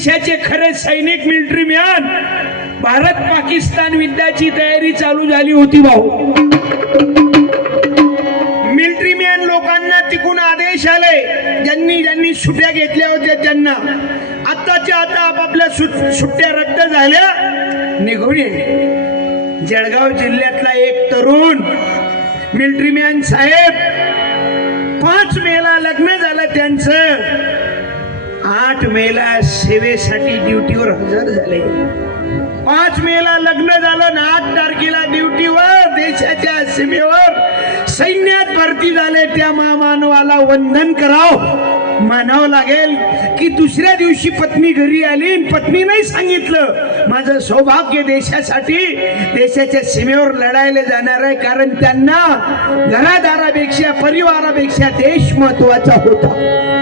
देशाचे खरे सैनिक मिलिटरी मॅन भारत पाकिस्तान युद्धाची तयारी चालू झाली होती भाऊ. मिलिटरी मॅन लोकांना तिकून आदेश आले, ज्यांनी ज्यांनी सुट्ट्या घेतल्या होत्या त्यांना आताच्या आता आपापल्या सुट्ट्या रद्द झाल्या, निघून ये. जळगाव जिल्ह्यातला एक तरुण मिलिटरी मॅन साहेब 5 मेला लग्न झालं त्यांचं, 8 मेला सेवेसाठी ड्युटीवर हजर झाले. 5 मेला लग्न झालं ना 8 तारखेला ड्युटीवर देशाच्या सीमेवर सैन्यात भरती झाले. त्या महामानवाला वंदन करावं मानावं लागेल की दुसऱ्या दिवशी पत्नी घरी आली, पत्नी नाही सांगितलं माझं सौभाग्य देशासाठी देशाच्या सीमेवर लढायला जाणार आहे, कारण त्यांना घरादारापेक्षा परिवारापेक्षा देश महत्वाचा होता.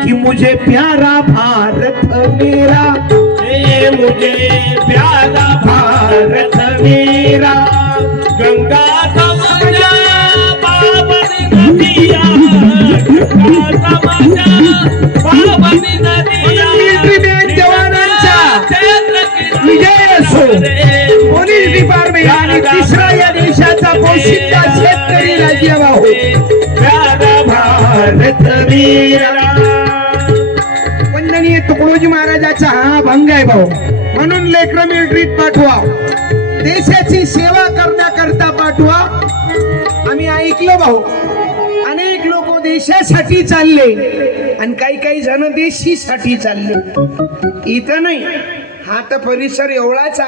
कि मुझे प्यारा भारत मेरा, मुझे प्यारा भारत मेरा, गंगा समझा पावन नदिया, गंगा समझा पावन नदिया. मिलिटरी मॅन जवानांचा विजय असो. पोलीस डिपार्टमेंट आणि तिसरा या देशाचा पोशिंदा शेतकरी राजीव प्यारा भारत मेरा. वंदनीय तुकडोजी महाराजाचा हा भंग आहे भाऊ, म्हणून लेकर मिलिटरीत पाठवा, देशाची सेवा करण्याकरता पाठवा. आम्ही ऐकलं भाऊ, अनेक लोक देशासाठी चालले आणि काही जण देशीसाठी चालले. इथं नाही, हा तर परिसर एवढाच